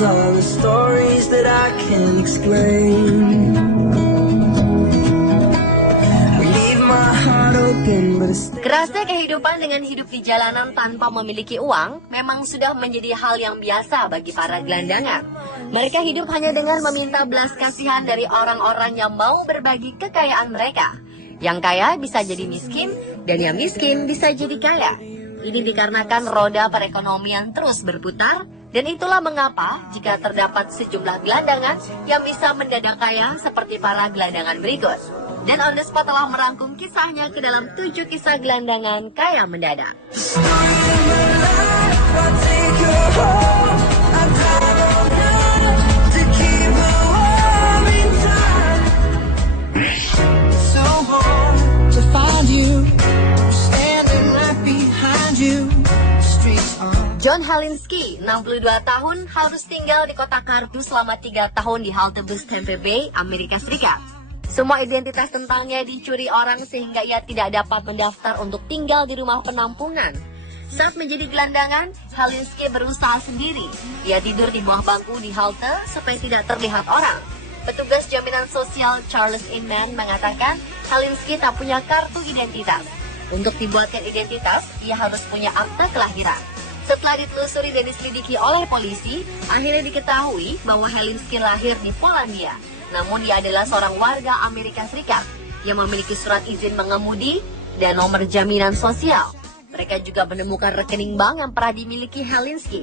with all the stories that I can't explain. Leave my heart open, but it's Kerasnya kehidupan dengan hidup di jalanan tanpa memiliki uang memang sudah menjadi hal yang biasa bagi para gelandangan. Mereka hidup hanya dengan meminta belas kasihan dari orang-orang yang mau berbagi kekayaan mereka. Yang kaya bisa jadi miskin, dan yang miskin bisa jadi kaya. Ini dikarenakan roda perekonomian terus berputar, dan itulah mengapa jika terdapat sejumlah gelandangan yang bisa mendadak kaya seperti para gelandangan berikut. Dan On The Spot telah merangkum kisahnya ke dalam 7 kisah gelandangan kaya mendadak. John Halinski, 62 tahun, harus tinggal di kota kardus selama 3 tahun di halte bus Tampa Bay, Amerika Serikat. Semua identitas tentangnya dicuri orang sehingga ia tidak dapat mendaftar untuk tinggal di rumah penampungan. Saat menjadi gelandangan, Halinski berusaha sendiri. Ia tidur di bawah bangku di halte supaya tidak terlihat orang. Petugas jaminan sosial Charles Inman mengatakan Halinski tak punya kartu identitas. Untuk dibuatkan identitas, ia harus punya akta kelahiran. Setelah ditelusuri dan diselidiki oleh polisi, akhirnya diketahui bahwa Halinski lahir di Polandia. Namun ia adalah seorang warga Amerika Serikat yang memiliki surat izin mengemudi dan nomor jaminan sosial. Mereka juga menemukan rekening bank yang pernah dimiliki Halinski.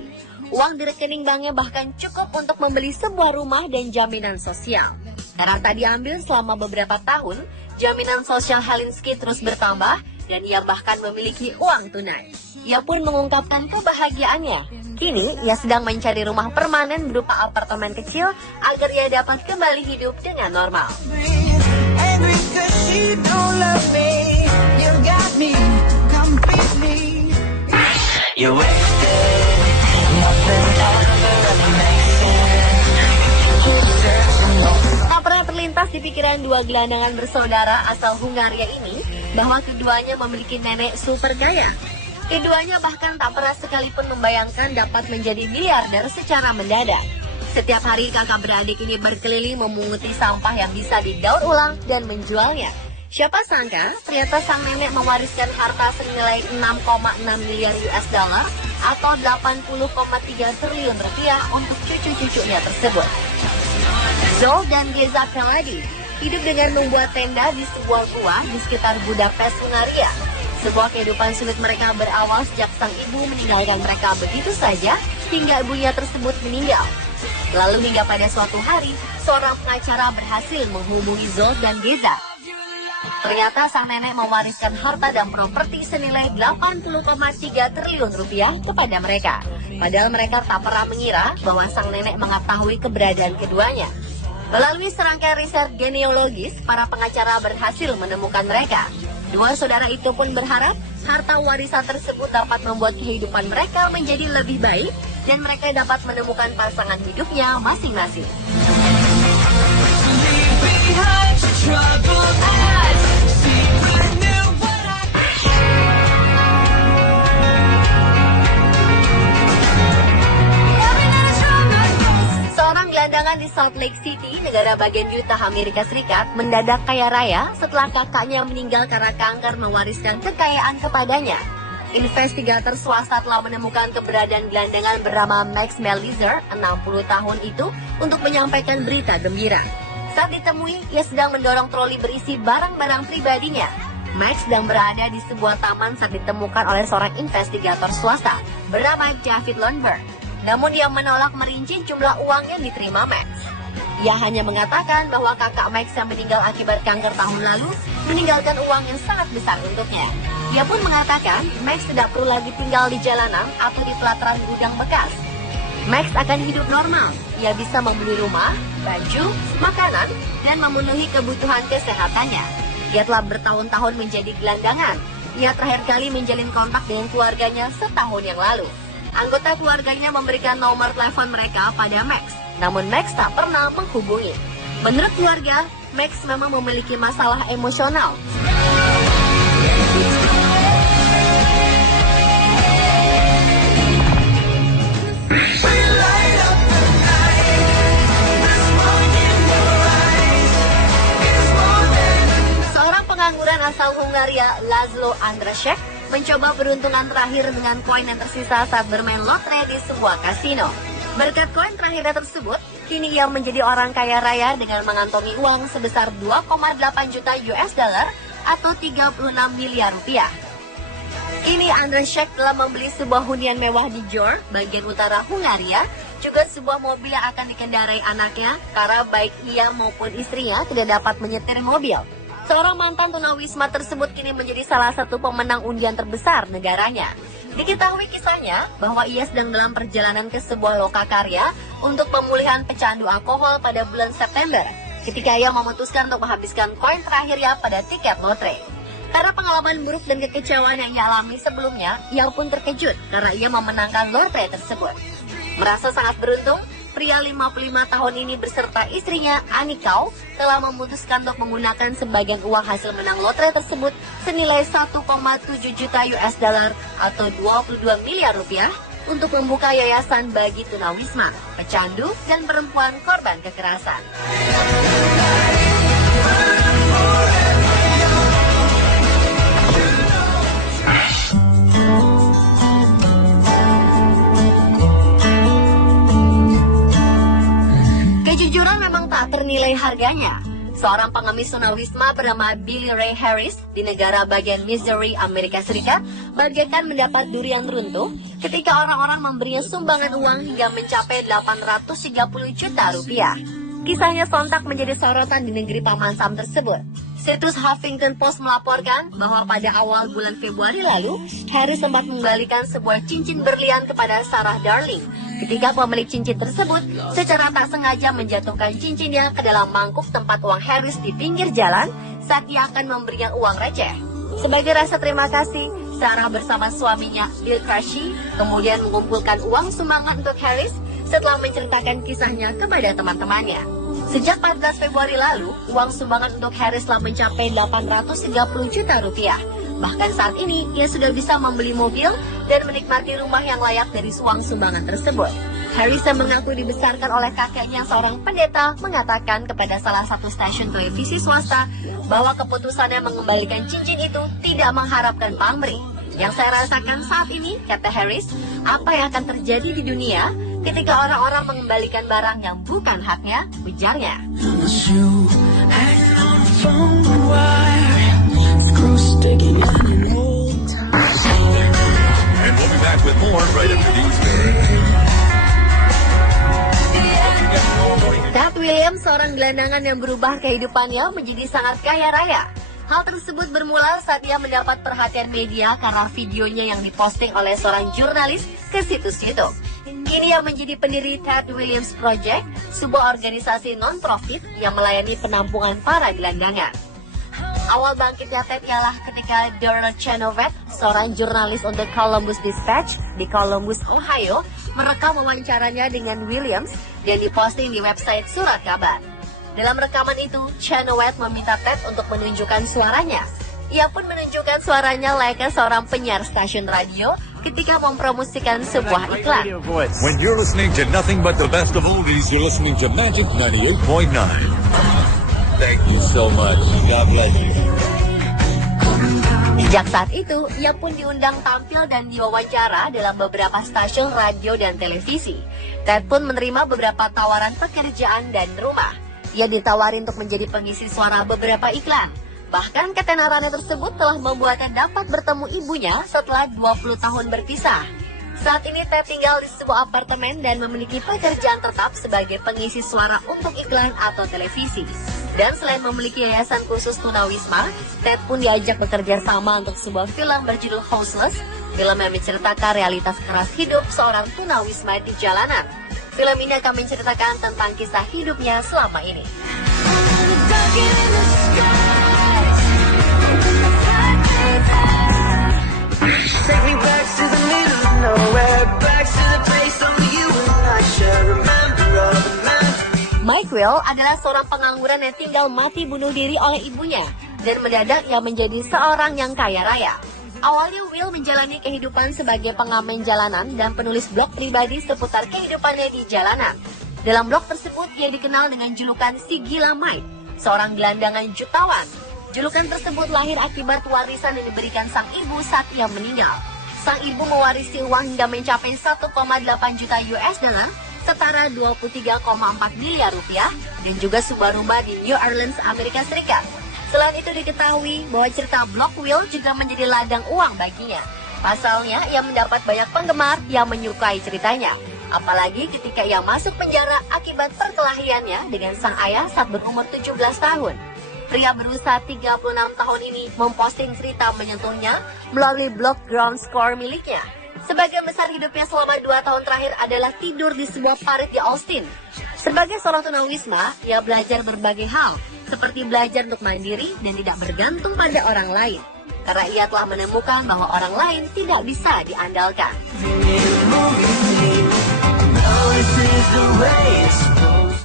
Uang di rekening banknya bahkan cukup untuk membeli sebuah rumah dan jaminan sosial. Karena tak diambil selama beberapa tahun, jaminan sosial Halinski terus bertambah dan ia bahkan memiliki uang tunai. Ia pun mengungkapkan kebahagiaannya. Kini, ia sedang mencari rumah permanen berupa apartemen kecil agar ia dapat kembali hidup dengan normal. Tak pernah terlintas di pikiran dua gelandangan bersaudara asal Hungaria ini bahwa keduanya memiliki nenek super kaya. Keduanya bahkan tak pernah sekalipun membayangkan dapat menjadi miliarder secara mendadak. Setiap hari kakak beradik ini berkeliling memunguti sampah yang bisa didaur ulang dan menjualnya. Siapa sangka ternyata sang nenek mewariskan harta senilai 6,6 miliar US dollar atau 80,3 triliun rupiah untuk cucu-cucunya tersebut. Zsolt dan Geza Peladi hidup dengan membuat tenda di sebuah gua di sekitar Budapest, Hungaria. Sebuah kehidupan sulit mereka berawal sejak sang ibu meninggalkan mereka begitu saja hingga ibunya tersebut meninggal. Lalu hingga pada suatu hari, seorang pengacara berhasil menghubungi Zsolt dan Geza. Ternyata sang nenek mewariskan harta dan properti senilai 80,3 triliun rupiah kepada mereka. Padahal mereka tak pernah mengira bahwa sang nenek mengetahui keberadaan keduanya. Melalui serangkaian riset genealogis, para pengacara berhasil menemukan mereka. Dua saudara itu pun berharap harta warisan tersebut dapat membuat kehidupan mereka menjadi lebih baik dan mereka dapat menemukan pasangan hidupnya masing-masing. Seorang gelandangan di Salt Lake City, negara bagian Utah, Amerika Serikat, mendadak kaya raya setelah kakaknya meninggal karena kanker mewariskan kekayaan kepadanya. Investigator swasta telah menemukan keberadaan gelandangan bernama Max Mellizer, 60 tahun itu, untuk menyampaikan berita gembira. Saat ditemui, ia sedang mendorong troli berisi barang-barang pribadinya. Max sedang berada di sebuah taman saat ditemukan oleh seorang investigator swasta bernama David Lundberg. Namun dia menolak merinci jumlah uang yang diterima Max. Ia hanya mengatakan bahwa kakak Max yang meninggal akibat kanker tahun lalu meninggalkan uang yang sangat besar untuknya. Ia pun mengatakan Max tidak perlu lagi tinggal di jalanan atau di pelataran gudang bekas. Max akan hidup normal. Ia bisa membeli rumah, baju, makanan, dan memenuhi kebutuhan kesehatannya. Ia telah bertahun-tahun menjadi gelandangan. Ia terakhir kali menjalin kontak dengan keluarganya setahun yang lalu. Anggota keluarganya memberikan nomor telepon mereka pada Max, namun Max tak pernah menghubungi. Menurut keluarga, Max memang memiliki masalah emosional. Hungaria Laszlo Andrašek mencoba peruntungan terakhir dengan koin yang tersisa saat bermain lotre di sebuah kasino. Berkat koin terakhirnya tersebut, kini ia menjadi orang kaya raya dengan mengantongi uang sebesar 2,8 juta US dollar atau 36 miliar rupiah. Kini Andrašek telah membeli sebuah hunian mewah di Győr, bagian utara Hungaria, juga sebuah mobil yang akan dikendarai anaknya karena baik ia maupun istrinya tidak dapat menyetir mobil. Seorang mantan tunawisma tersebut kini menjadi salah satu pemenang undian terbesar negaranya. Diketahui kisahnya bahwa ia sedang dalam perjalanan ke sebuah lokakarya untuk pemulihan pecandu alkohol pada bulan September, ketika ia memutuskan untuk menghabiskan koin terakhirnya pada tiket lotre. Karena pengalaman buruk dan kekecewaan yang ia alami sebelumnya, ia pun terkejut karena ia memenangkan lotre tersebut. Merasa sangat beruntung, pria 55 tahun ini beserta istrinya Anikau telah memutuskan untuk menggunakan sebagian uang hasil menang lotre tersebut senilai 1,7 juta US dollar atau 22 miliar rupiah untuk membuka yayasan bagi tunawisma, pecandu, dan perempuan korban kekerasan. Kejujuran memang tak ternilai harganya. Seorang pengemis tunawisma bernama Billy Ray Harris di negara bagian Missouri, Amerika Serikat, bagaikan mendapat durian runtuh ketika orang-orang memberinya sumbangan uang hingga mencapai 830 juta rupiah. Kisahnya sontak menjadi sorotan di negeri paman Sam tersebut. Situs Huffington Post melaporkan bahwa pada awal bulan Februari lalu, Harris sempat mengembalikan sebuah cincin berlian kepada Sarah Darling. Ketika pemilik cincin tersebut secara tak sengaja menjatuhkan cincinnya ke dalam mangkuk tempat uang Harris di pinggir jalan saat ia akan memberinya uang receh. Sebagai rasa terima kasih, Sarah bersama suaminya Bill Crashy kemudian mengumpulkan uang sumbangan untuk Harris setelah menceritakan kisahnya kepada teman-temannya. Sejak 14 Februari lalu, uang sumbangan untuk Harris telah mencapai 830 juta rupiah. Bahkan saat ini, ia sudah bisa membeli mobil dan menikmati rumah yang layak dari uang sumbangan tersebut. Harris yang mengaku dibesarkan oleh kakeknya seorang pendeta mengatakan kepada salah satu stasiun televisi swasta bahwa keputusannya mengembalikan cincin itu tidak mengharapkan pamrih. Yang saya rasakan saat ini, kata Harris, apa yang akan terjadi di dunia ketika orang-orang mengembalikan barang yang bukan haknya, ujarnya. Ted Williams, seorang gelandangan yang berubah kehidupannya menjadi sangat kaya raya. Hal tersebut bermula saat ia mendapat perhatian media karena videonya yang diposting oleh seorang jurnalis ke situs YouTube. Kini ia menjadi pendiri Ted Williams Project, sebuah organisasi non-profit yang melayani penampungan para gelandangan. Awal bangkitnya Ted ialah ketika Donald Chenoweth, seorang jurnalis untuk Columbus Dispatch di Columbus, Ohio, merekam wawancaranya dengan Williams dan diposting di website surat kabar. Dalam rekaman itu, Chenoweth meminta Ted untuk menunjukkan suaranya. Ia pun menunjukkan suaranya layaknya seorang penyiar stasiun radio ketika mempromosikan sebuah iklan. When you're listening to nothing but the best of oldies, you're listening to Magic 98.9. Thank you so much. God bless you. Sejak saat itu, ia pun diundang tampil dan diwawancara dalam beberapa stasiun radio dan televisi. Ted pun menerima beberapa tawaran pekerjaan dan rumah. Ia ditawari untuk menjadi pengisi suara beberapa iklan. Bahkan ketenarannya tersebut telah membuatnya dapat bertemu ibunya setelah 20 tahun berpisah. Saat ini Ted tinggal di sebuah apartemen dan memiliki pekerjaan tetap sebagai pengisi suara untuk iklan atau televisi. Dan selain memiliki yayasan khusus tunawisma, Ted pun diajak bekerja sama untuk sebuah film berjudul Houseless, film yang menceritakan realitas keras hidup seorang tunawisma di jalanan. Film ini akan menceritakan tentang kisah hidupnya selama ini. Mike Will adalah seorang pengangguran yang tinggal mati bunuh diri oleh ibunya dan mendadak ia menjadi seorang yang kaya raya. Awalnya Will menjalani kehidupan sebagai pengamen jalanan dan penulis blog pribadi seputar kehidupannya di jalanan. Dalam blog tersebut ia dikenal dengan julukan si gila Mike, seorang gelandangan jutawan. Julukan tersebut lahir akibat warisan yang diberikan sang ibu saat ia meninggal. Sang ibu mewarisi uang hingga mencapai 1,8 juta US dollar, setara 23,4 miliar rupiah, dan juga sebuah rumah di New Orleans, Amerika Serikat. Selain itu diketahui bahwa cerita Block Will juga menjadi ladang uang baginya. Pasalnya, ia mendapat banyak penggemar yang menyukai ceritanya. Apalagi ketika ia masuk penjara akibat perkelahiannya dengan sang ayah saat berumur 17 tahun. Pria berusia 36 tahun ini memposting cerita menyentuhnya melalui blog Ground Score miliknya. Sebagian besar hidupnya selama 2 tahun terakhir adalah tidur di sebuah parit di Austin. Sebagai seorang tunawisma, ia belajar berbagai hal, seperti belajar untuk mandiri dan tidak bergantung pada orang lain. Karena ia telah menemukan bahwa orang lain tidak bisa diandalkan.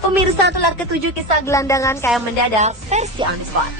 Pemirsa, itulah ke-7 kisah gelandangan kaya mendadak versi On The Spot.